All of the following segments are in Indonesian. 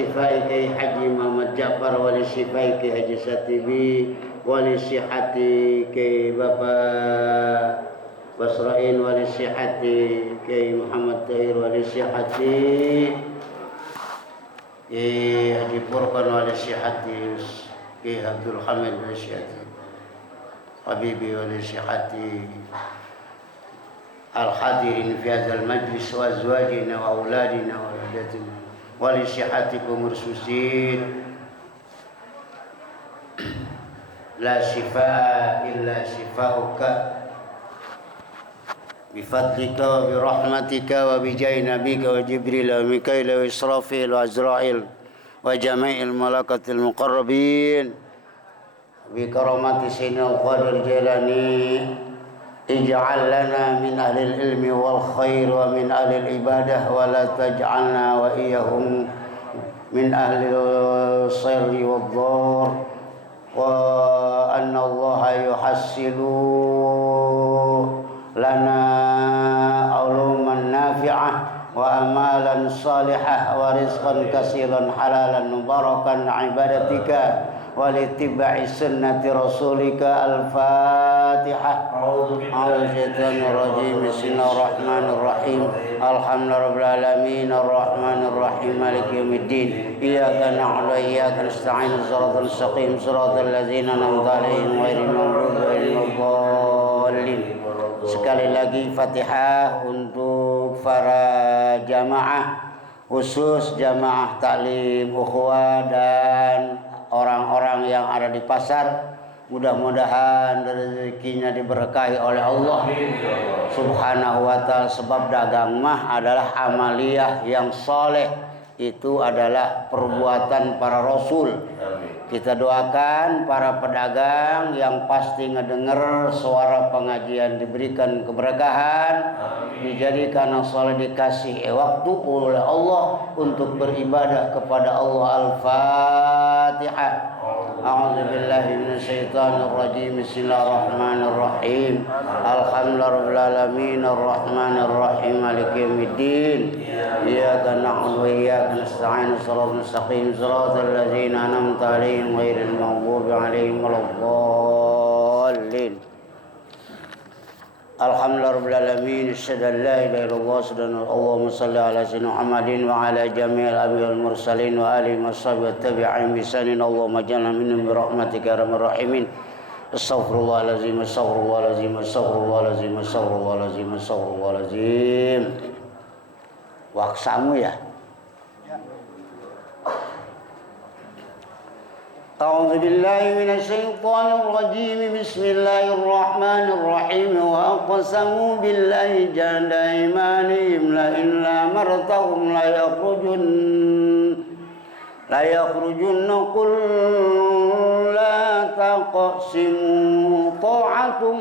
syifai Kiai Haji Muhammad Ja'far, wa li syifai Kiai Haji Satibi, wa li sihhati Kiai Bapak Basrain, wa li sihhati Kiai Muhammad Tahir, wa li sihhati Kiai Haji Furqan, wa li sihhati Kiai Abdul Hamid, wa li sihhati Habibi, wa li sihhati al-hadirin fi hadzal majlis wa azwajina wa auladina wa walidatina wa li sihhatikum ursusin la shifaa illa shifauka bi fadlika wa bi rahmatika wa bi jahi nabika wa jibril wa mikail wa israfil wa azrail wa jami'il malakatil muqarrabin bi karamati sayyidina al-qadir Jailani. Ij'al lana min ahli ilmi wal khair wa min ahli ibadah wa la taj'alna wa iyyahum min ahli sirri wad dhar wa anna Allah yuhassilu lana uluman nafi'ah wa amalan salihah wa rizqan katsiran halalan mubarakan ibadatika walitibai sunnati rasulika al-fatihah. A'udzu syaitanir rajim. Bismillahirrahmanirrahim. Alhamdulillahirabbil alamin arrahmanir rahim maliki yaumiddin. Iyyaka na'budu wa iyyaka nasta'in. Shiratal mustaqim shiratal ladzina an'amta 'alaihim ghairil maghdubi 'alaihim waladdallin. Sekali lagi Fatihah untuk para jamaah, khusus jamaah taklim ukhuwah dan orang-orang yang ada di pasar. Mudah-mudahan rezekinya diberkahi oleh Allah Subhanahu wa ta'ala. Sebab dagang mah adalah amaliyah yang soleh, itu adalah perbuatan para rasul. Kita doakan para pedagang yang pasti ngedenger suara pengajian diberikan keberkahan, dijadikan soleh, dikasih waktu oleh Allah untuk beribadah kepada Allah. Al-Fatihah. A'udzu billahi minasyaitonir rajim. Bismillahirrahmanirrahim. Alhamdulillahirabbil alamin arrahmanir rahim maliki yaumiddin. Iyyaka na'budu wa iyyaka nasta'in. Shiratal mustaqim shiratal ladzina an'amta 'alaihim ghairil maghdubi 'alaihim waladdallin. Alhamdulillahirabbil alamin. Asyhadu an la ilaha illallah wa Allahumma shalli ala sayyidina Muhammadin wa ala jami'il anbiya'il mursalin wa alihi washabihi wa tabi'in bi ihsanin. Allahumma ij'alna minhum bi rahmatika ya arhamar rahimin. Astaghfirullahalazim astaghfirullahalazim astaghfirullahalazim astaghfirullahalazim astaghfirullahalazim. Waksamu ya. A'udzu billahi minasyaitonir rajim. Bismillahirrahmanirrahim. Wa aqsamu billahi jahda imanihim la in amartahum la yakhrujun qul la taqsimu ta'atum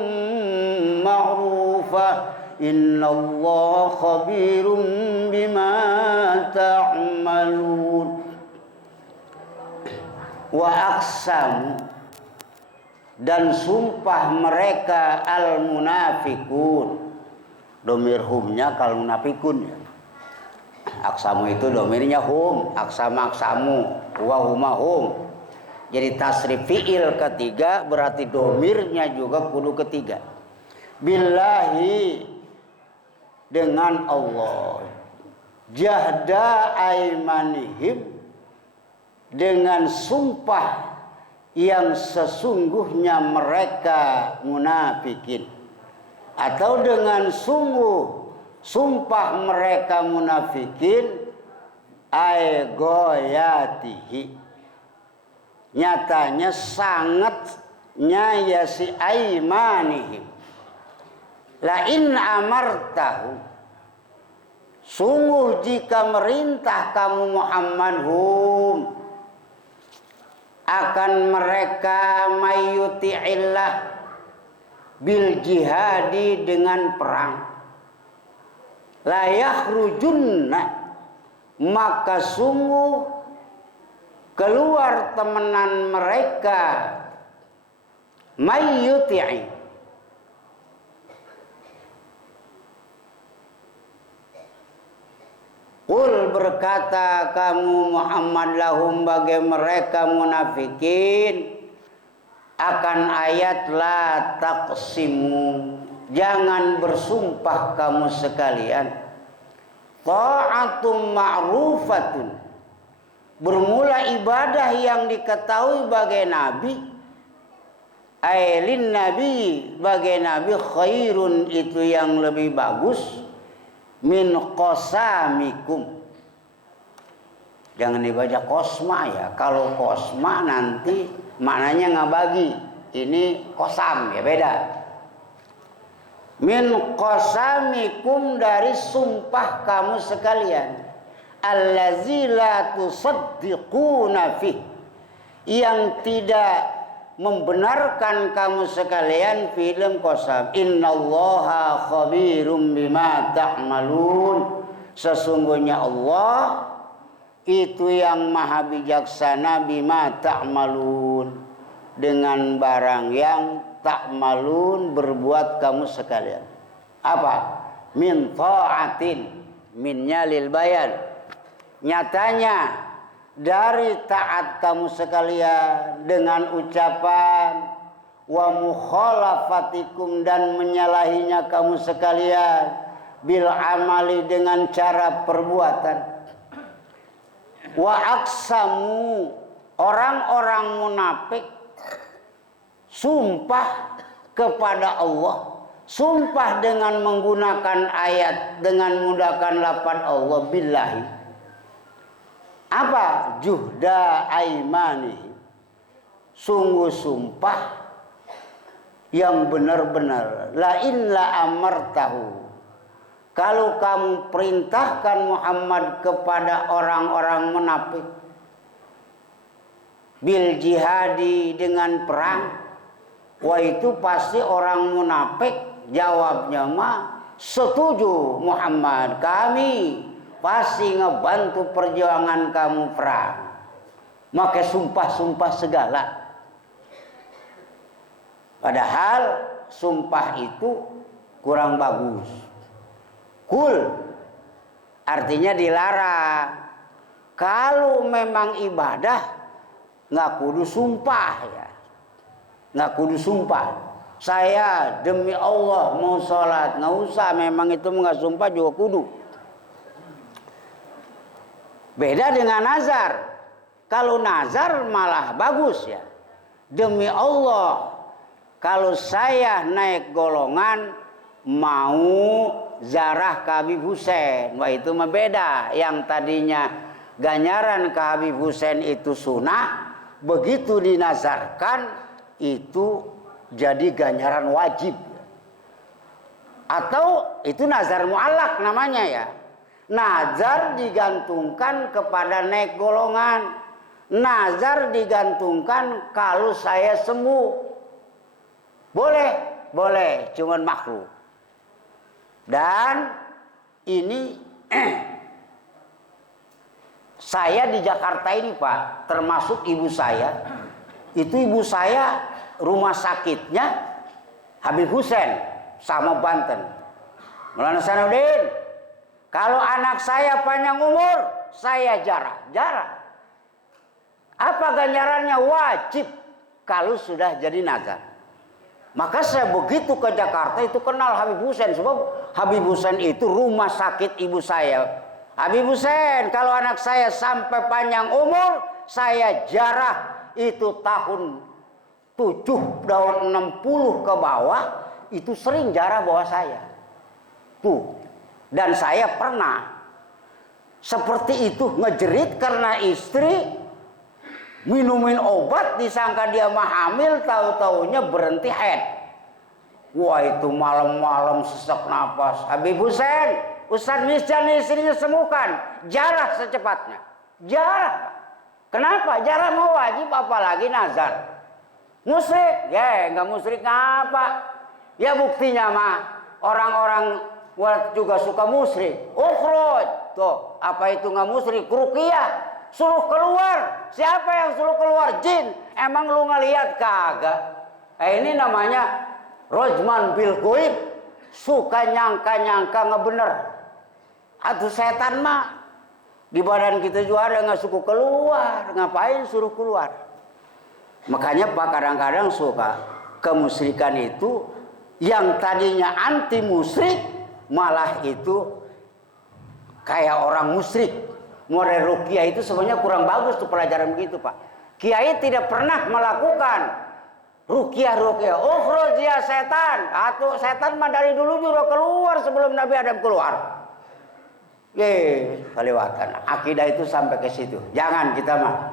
ma'rufah innallaha khabirum bima ta'malun. Wa aqsam, dan sumpah mereka al-munafikun. Domir humnya kal munafikun. Aqsamu itu domirnya hum, aksamu wa huma hum. Jadi tasrif fi'il ketiga berarti domirnya juga kudu ketiga. Billahi, dengan Allah. Jahda aimanihim, dengan sumpah yang sesungguhnya mereka munafikin, atau dengan sungguh sumpah mereka munafikin ay goyatihi, nyatanya sangatnya ya si aimanihim. La in amartahu, sungguh jika merintah kamu Muhammad akan mereka mayyuti'illah bil jihadi, dengan perang, la yakhrujunna, maka sungguh keluar temenan mereka mayyuti'i, Qul berkata kamu Muhammad lahum bagi mereka munafikin akan ayat la taqsimu, jangan bersumpah kamu sekalian. Ta'atum ma'rufatun, bermula ibadah yang diketahui bagai nabi. Ailin nabi, bagai nabi khairun, itu yang lebih bagus. Min qasamikum, jangan dibaca kosma ya. Kalau kosma nanti maknanya nggak bagi. Ini kosam ya, beda. Min qasamikum, dari sumpah kamu sekalian. Allazi la tusaddiquna fih, yang tidak membenarkan kamu sekalian film qasam. Innallaha khabirum bima ta'malun, sesungguhnya Allah itu yang maha bijaksana bima ta'malun, dengan barang yang ta'malun berbuat kamu sekalian. Apa? Min ta'atin, minnya lil bayan, nyatanya dari taat kamu sekalian dengan ucapan, wa mukhalafatikum, dan menyalahinya kamu sekalian, bil amali, dengan cara perbuatan. Wa aksamu, orang-orang munafik sumpah kepada Allah, sumpah dengan menggunakan ayat, dengan menggunakan lafaz Allah, billahi. Apa? Juhda aimani, sungguh sumpah yang benar-benar. La in la amartahu, kalau kamu perintahkan Muhammad kepada orang-orang munafik, bil jihadi, dengan perang, wah itu pasti orang munafik jawabnya mah setuju Muhammad, kami pasti ngebantu perjuangan kamu perang. Maka sumpah-sumpah segala. Padahal sumpah itu kurang bagus. Kul artinya dilarang. Kalau memang ibadah nggak kudu sumpah ya. Nggak kudu sumpah. Saya demi Allah mau sholat, nggak usah. Memang itu nggak sumpah juga kudu. Beda dengan nazar. Kalau nazar malah bagus ya. Demi Allah, kalau saya naik golongan mau zarah ke Habib Hussein, wah itu mah beda. Yang tadinya ganjaran ke Habib Hussein itu sunnah, begitu dinazarkan itu jadi ganjaran wajib. Atau itu nazar mu'allaq namanya ya. Nazar digantungkan kepada naik golongan. Nazar digantungkan kalau saya sembuh. Boleh, boleh, cuman makruh. Dan ini saya di Jakarta ini Pak, termasuk ibu saya. Itu ibu saya rumah sakitnya Habib Hussein sama Banten. Maulana Sanudin, kalau anak saya panjang umur, saya jarah. Apa ganjarannya? Wajib kalau sudah jadi nazar. Maka saya begitu ke Jakarta itu kenal Habib Hussein. Sebab Habib Hussein itu rumah sakit ibu saya. Habib Hussein, kalau anak saya sampai panjang umur, saya jarah. Itu tahun 60 ke bawah, itu sering jarah bawa saya. Tuh. Dan saya pernah seperti itu, ngejerit karena istri minumin obat, disangka dia mah hamil, tahu-taunya berhenti haid. Wah itu malam-malam sesak napas. Habib Hussein, Ustaz Misjan istrinya sembuhkan, jarah secepatnya. Jarah. Kenapa? Jarah mau wajib, apalagi nazar. Musyrik, ya nggak musyrik ngapa? Ya buktinya mah orang-orang juga suka musyrik. Ukhruj, tuh apa itu nggak musyrik? Ruqyah, suruh keluar. Siapa yang suruh keluar? Jin. Emang lu ngelihat kagak? Ini namanya rojman bil goib, suka nyangka-nyangka ngebener. Atau setan mah Di badan kita juga ada nggak suka keluar. Ngapain suruh keluar? Makanya Pak kadang-kadang suka kemusyrikan itu yang tadinya anti musyrik malah itu kayak orang musyrik. Model ruqyah itu sebenarnya kurang bagus tuh pelajaran begitu Pak. Kiai tidak pernah melakukan ruqyah. Ukhruj ya setan. Atau setan mah dari dulu juga keluar sebelum Nabi Adam keluar. Kelewatan. Akidah itu sampai ke situ. Jangan kita mah.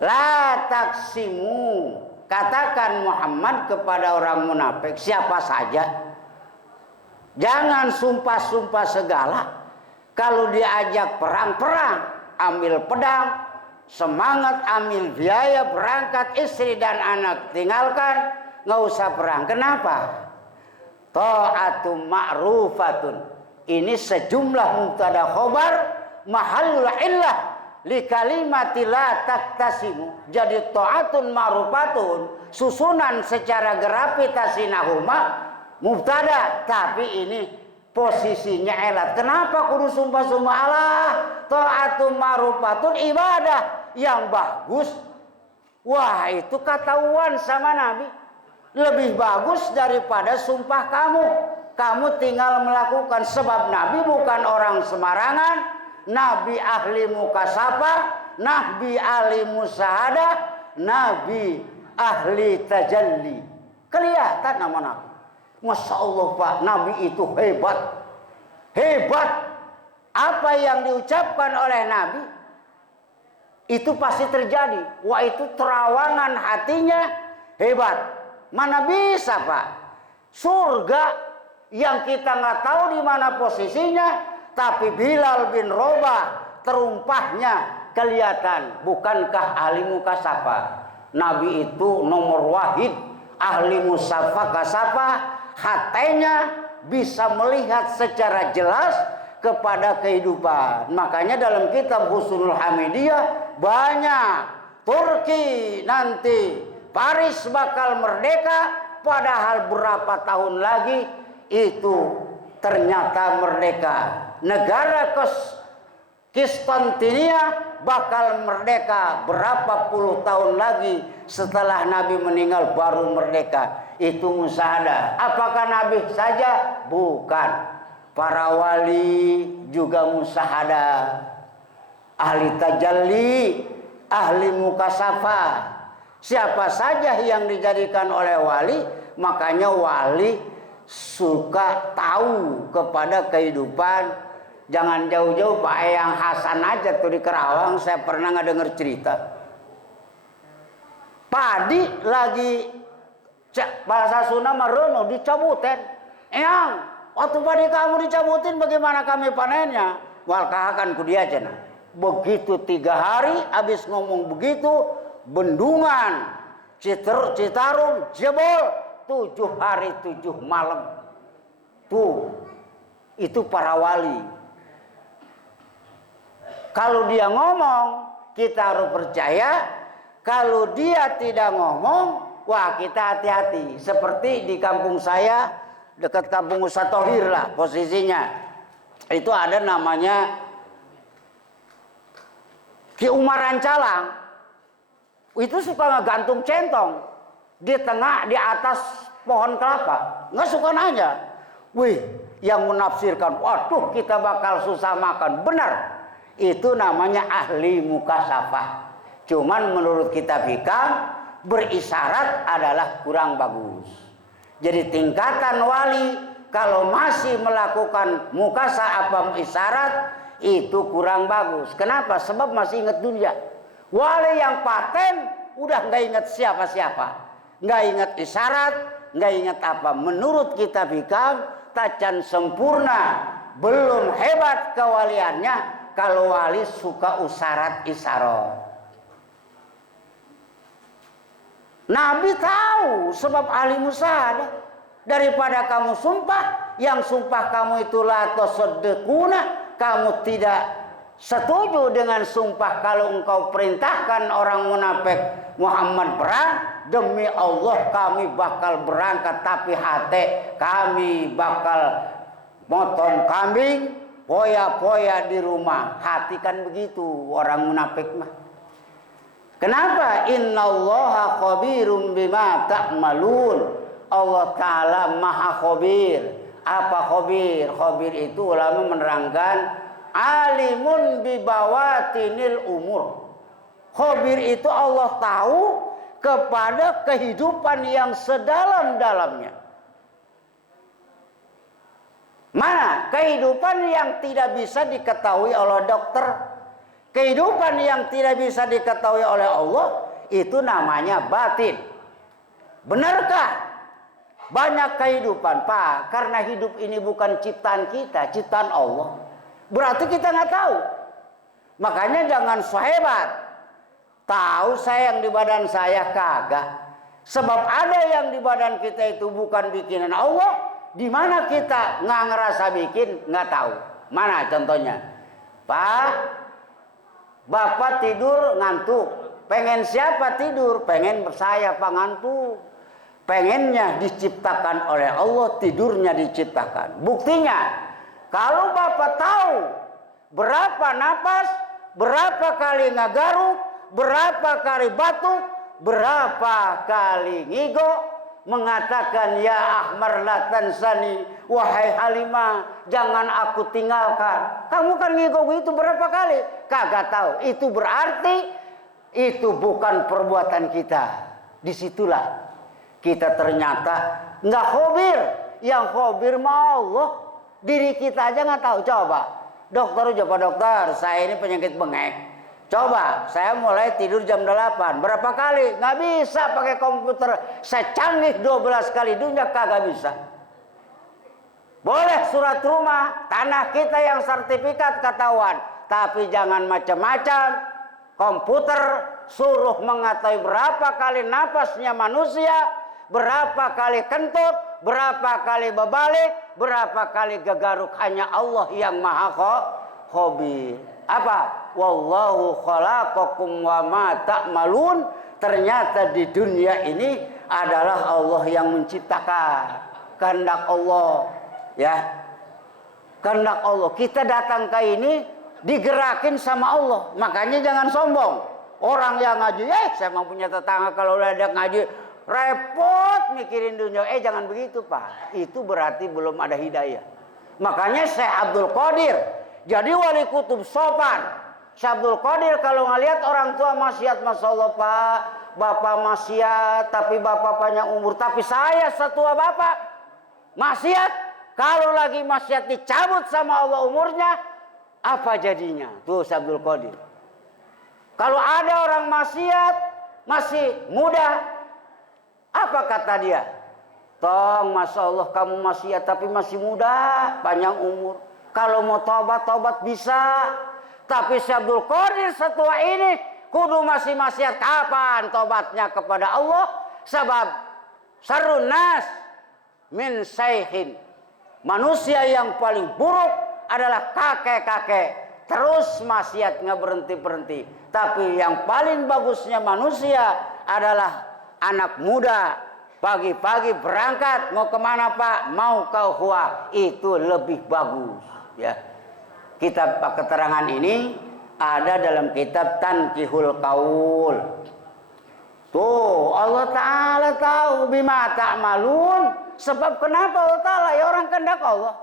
La taksimu. Katakan Muhammad kepada orang munafik siapa saja. Jangan sumpah-sumpah segala. Kalau diajak perang, ambil pedang, semangat ambil biaya, berangkat istri dan anak tinggalkan, nggak usah perang. Kenapa? Ta'atun ma'rufatun. Ini sejumlah mubtada khobar mahallul illah li kalimati la taktasimu. Jadi ta'atun ma'rufatun susunan secara gravitasinahuma mubtada, tapi ini posisinya elat. Kenapa kudu sumpah-sumpah Allah? Ta'atun ma'rufatun ibadah yang bagus. Wah, itu ketahuan sama Nabi. Lebih bagus daripada sumpah kamu. Kamu tinggal melakukan, sebab Nabi bukan orang sembarangan. Nabi ahli mukasafah, Nabi ahli musyahadah, Nabi ahli tajalli. Kelihatan nama Nabi. Masya Allah Pak, Nabi itu hebat. Hebat. Apa yang diucapkan oleh Nabi itu pasti terjadi. Wah, itu terawangan hatinya hebat. Mana bisa Pak? Surga yang kita nggak tahu di mana posisinya, tapi Bilal bin Rabah terumpahnya kelihatan. Bukankah ahli mukasafah? Nabi itu nomor wahid ahli musafah kasafah. Hatinya bisa melihat secara jelas kepada kehidupan. Makanya dalam kitab Husnul Hamidiyah banyak Turki nanti Paris bakal merdeka, padahal berapa tahun lagi itu ternyata merdeka. Negara Konstantinia bakal merdeka berapa puluh tahun lagi setelah Nabi meninggal baru merdeka. Itu musyahadah. Apakah Nabi saja? Bukan. Para wali juga musyahadah. Ahli tajalli, ahli mukasafah. Siapa saja yang dijadikan oleh wali, makanya wali suka tahu kepada kehidupan. Jangan jauh-jauh Pak Eyang Hasan aja tuh di Kerawang, saya pernah ngedenger cerita. Padi lagi bahasa Sunda marono dicabutin. Eyang, waktu padi kamu dicabutin bagaimana kami panennya? Walkahakan ku dia cenah. Begitu 3 hari habis ngomong begitu, bendungan Citarum jebol 7 hari 7 malam. Tuh, itu para wali. Kalau dia ngomong, kita harus percaya. Kalau dia tidak ngomong, wah kita hati-hati. Seperti di kampung saya, dekat kampung Ustaz Thohir lah posisinya. Itu ada namanya Ki Umaran Calang. Itu suka ngegantung centong di tengah, di atas pohon kelapa. Nggak suka nanya. Wih, yang menafsirkan, waduh kita bakal susah makan. Benar, itu namanya ahli mukasafah. Cuman menurut kitab hikam, berisyarat adalah kurang bagus. Jadi tingkatan wali, kalau masih melakukan mukasafah isyarat, itu kurang bagus. Kenapa? Sebab masih ingat dunia. Wali yang paten udah nggak ingat siapa-siapa, nggak ingat isyarat, nggak ingat apa. Menurut kitab hikam, tacan sempurna, belum hebat kewaliannya kalau wali suka usyarat isyarat. Nabi tahu sebab ahli musyahadah. Daripada kamu sumpah, yang sumpah kamu itu la tasaddaquna, kamu tidak setuju dengan sumpah kalau engkau perintahkan orang munafik Muhammad perang, demi Allah kami bakal berangkat tapi hati kami bakal motong kambing, poya-poya di rumah. Hati kan begitu orang munafik mah. Kenapa? Innallaha khabirum bima ta'malun. Allah Ta'ala maha khabir. Apa khabir? Khabir itu ulama menerangkan alimun bibawatinil umur. Khabir itu Allah tahu kepada kehidupan yang sedalam-dalamnya. Mana? Kehidupan yang tidak bisa diketahui oleh dokter. Kehidupan yang tidak bisa diketahui oleh Allah itu namanya batin. Benarkah? Banyak kehidupan, Pak, karena hidup ini bukan ciptaan kita, ciptaan Allah. Berarti kita nggak tahu. Makanya jangan so hebat. Tahu saya yang di badan saya kagak. Sebab ada yang di badan kita itu bukan bikinan Allah. Di mana kita nggak ngerasa bikin, nggak tahu. Mana contohnya? Pak, Bapak tidur ngantuk. Pengen siapa tidur? Pengen saya Pak ngantuk. Pengennya diciptakan oleh Allah, tidurnya diciptakan. Buktinya, kalau Bapak tahu berapa napas, berapa kali ngagaruk, berapa kali batuk, berapa kali ngigo, mengatakan ya Ahmar la tansani, wahai Halimah, jangan aku tinggalkan. Kamu kan ngigo itu berapa kali? Kagak tahu. Itu berarti itu bukan perbuatan kita. Disitulah kita ternyata nggak khabir. Yang khabir mah Allah. Diri kita aja nggak tahu. Coba dokter, Pak dokter, saya ini penyakit bengek. Coba saya mulai tidur jam 8. Berapa kali? Nggak bisa pakai komputer. Saya canggih 12 kali dunia kagak bisa. Boleh surat rumah, tanah kita yang sertifikat ketahuan. Tapi jangan macam-macam. Komputer suruh mengetahui berapa kali napasnya manusia, berapa kali kentut, berapa kali berbalik, berapa kali gegaruk. Hanya Allah yang maha khabir. Apa? Wallahu khalaqakum wa ma ta'malun. Ternyata di dunia ini adalah Allah yang menciptakan. Kehendak Allah, ya. Kehendak Allah. Kita datang ke ini digerakin sama Allah. Makanya jangan sombong. Orang yang ngaji, saya mau punya tetangga kalau udah ada ngaji repot mikirin dunia. Jangan begitu, Pak. Itu berarti belum ada hidayah. Makanya Syekh Abdul Qadir jadi wali kutub sopan. Syekh Abdul Qadir kalau ngelihat orang tua maksiat, Masya Allah Pak, Bapak maksiat, tapi Bapak panjang umur. Tapi saya setua Bapak maksiat. Kalau lagi maksiat dicabut sama Allah umurnya, apa jadinya? Tuh Syekh Abdul Qadir. Kalau ada orang maksiat masih muda, apa kata dia? Tong, Masya Allah kamu maksiat tapi masih muda, panjang umur. Kalau mau tobat bisa. Tapi Syekh Abdul Qadir setua ini kudu masih maksiat. Kapan tobatnya kepada Allah? Sebab sarun nas min syaihin. Manusia yang paling buruk adalah kakek-kakek. Terus maksiat nggak berhenti-berhenti. Tapi yang paling bagusnya manusia adalah anak muda. Pagi-pagi berangkat. Mau kemana Pak? Mau ke Hua. Itu lebih bagus. Ya. Kitab keterangan ini ada dalam kitab Tankihul Qaul. Tuh Allah Ta'ala tahu bima ta'malun. Sebab kenapa Allah Ta'ala? Ya orang kehendak Allah.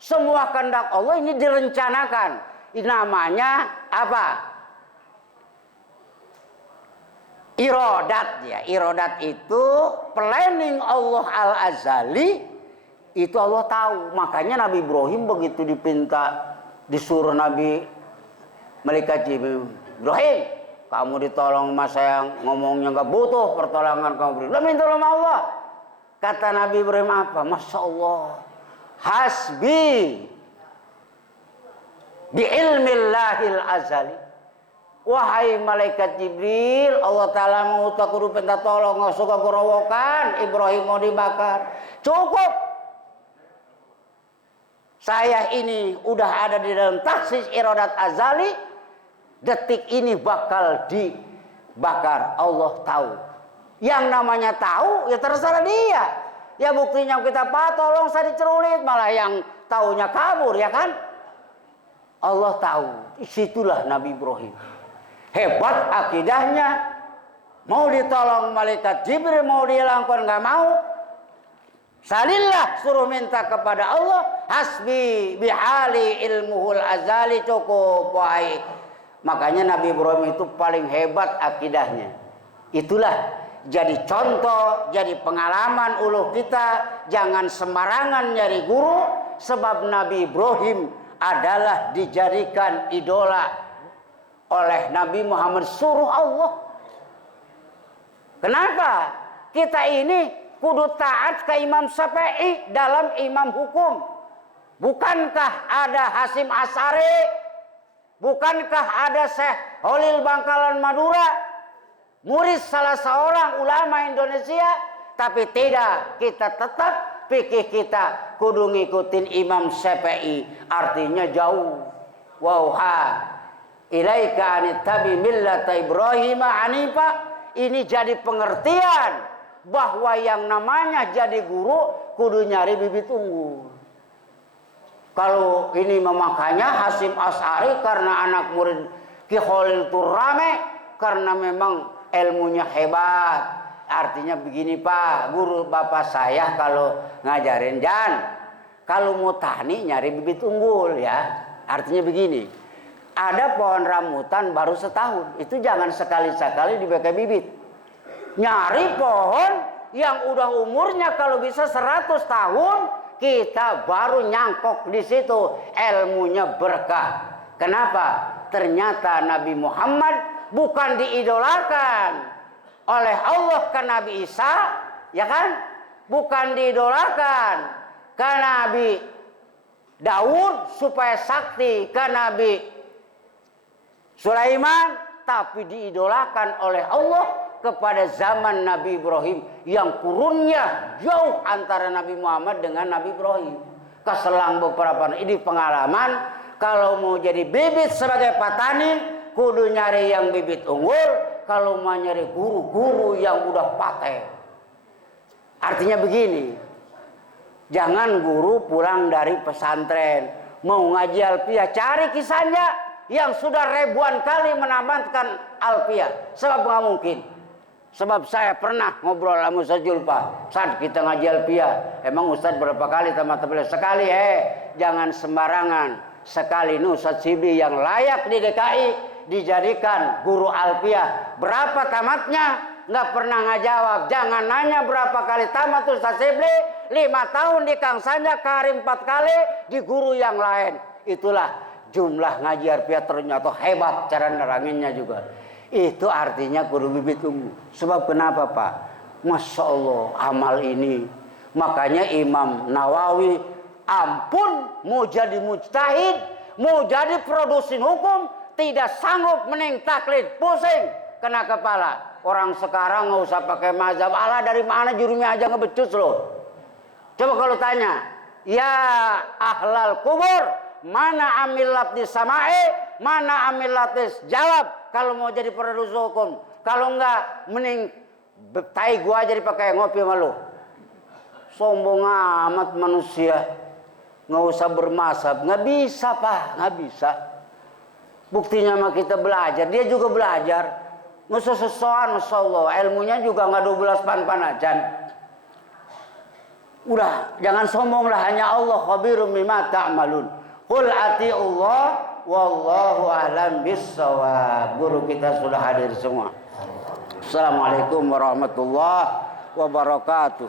Semua kehendak Allah ini direncanakan. Ini namanya apa? Irodat ya. Irodat itu planning Allah al-azali. Itu Allah tahu. Makanya Nabi Ibrahim begitu disuruh Nabi Malaikat Jibril, Ibrahim, kamu ditolong sama saya ngomongnya nggak butuh pertolongan kamu beri. Lah minta tolong Allah. Kata Nabi Ibrahim apa? Masya Allah. Hasbi bi ilmillahil azali. Wahai malaikat Jibril, Allah Ta'ala mau tak kudu minta tolong, nggak suka gorowokan, Ibrahim mau dibakar. Cukup. Saya ini udah ada di dalam taksis irodat azali. Detik ini bakal dibakar. Allah tahu. Yang namanya tahu ya terserah dia. Ya buktinya kita Pak tolong saya dicerulit. Malah yang taunya kabur ya kan. Allah tahu. Situlah Nabi Ibrahim. Hebat akidahnya. Mau ditolong malaikat Jibril, mau dihilangkan nggak mau. Salillah, suruh minta kepada Allah. Hasbi bihali ilmuhul azali, cukup wahai. Makanya Nabi Ibrahim itu paling hebat akidahnya. Itulah jadi contoh, jadi pengalaman uluh kita. Jangan sembarangan nyari guru. Sebab Nabi Ibrahim adalah dijadikan idola oleh Nabi Muhammad, suruh Allah. Kenapa? Kita ini kudu taat ke Imam Syafi'i dalam imam hukum. Bukankah ada Hasim Asy'ari? Bukankah ada Syekh Holil Bangkalan Madura? Murid salah seorang ulama Indonesia. Tapi tidak, kita tetap fikih kita kudu ngikutin Imam Syafi'i. Artinya jauh. Wauha ilaika anittabi millata Ibrahim hanifa. Ini jadi pengertian bahwa yang namanya jadi guru kudu nyari bibit unggul. Kalau ini memakainya Hasim Asy'ari karena anak murid Ki Khalil itu rame, karena memang ilmunya hebat. Artinya begini Pak, guru bapak saya kalau ngajarin kalau mau tani nyari bibit unggul ya. Artinya begini, ada pohon rambutan baru setahun, itu jangan sekali-sekali dipakai bibit. Nyari pohon yang udah umurnya kalau bisa 100 tahun, kita baru nyangkok di situ, ilmunya berkah. Kenapa? Ternyata Nabi Muhammad bukan diidolakan oleh Allah ke Nabi Isa, ya kan? Bukan diidolakan ke Nabi Daud supaya sakti, ke Nabi Sulaiman, tapi diidolakan oleh Allah kepada zaman Nabi Ibrahim yang kurunnya jauh antara Nabi Muhammad dengan Nabi Ibrahim. Keselang beberapa ini pengalaman, kalau mau jadi bibit sebagai petani kudu nyari yang bibit unggul, kalau mau nyari guru-guru yang udah paten. Artinya begini, jangan guru pulang dari pesantren mau ngaji alfiah cari kisahnya yang sudah ribuan kali menamatkan alfiah. Sebab nggak mungkin. Sebab saya pernah ngobrol sama Ustaz Julfa saat kita ngaji alfiah. Emang Ustaz berapa kali tamat beliau? Sekali. Jangan sembarangan. Sekali Ustaz Sibli yang layak di DKI dijadikan guru alfiah. Berapa tamatnya? Nggak pernah ngajawab. Jangan nanya berapa kali tamat Ustaz Sibli. 5 tahun di Kang Sanja, Karim 4 kali di guru yang lain. Itulah jumlah ngaji alfiah ternyata hebat cara neranginnya juga. Itu artinya kudu bibit unggul. Sebab kenapa Pak? Masya Allah amal ini. Makanya Imam Nawawi ampun mau jadi mujtahid, mau jadi produsen hukum, tidak sanggup mending taklid, pusing kena kepala. Orang sekarang nggak usah pakai mazhab. Allah dari mana jurumnya aja ngebecus loh. Coba kalau tanya, ya ahlal kubur, mana amil labdis sama'i, mana amil labdis jawab. Kalau mau jadi produsen hukum, kalau enggak mending tai gua aja dipakai ngopi sama lu. Sombong amat manusia, nggak usah bermasab, nggak bisa Pak, nggak bisa. Buktinya mah kita belajar, dia juga belajar, nggak usah sesuatu, Masya Allah, ilmunya juga nggak 12 pan-panajan. Udah, jangan sombong lah, hanya Allah khabirum bima ta'malun. Qul ati'ullah wallahu a'lam bissawab. Guru kita sudah hadir semua. Assalamualaikum warahmatullahi wabarakatuh.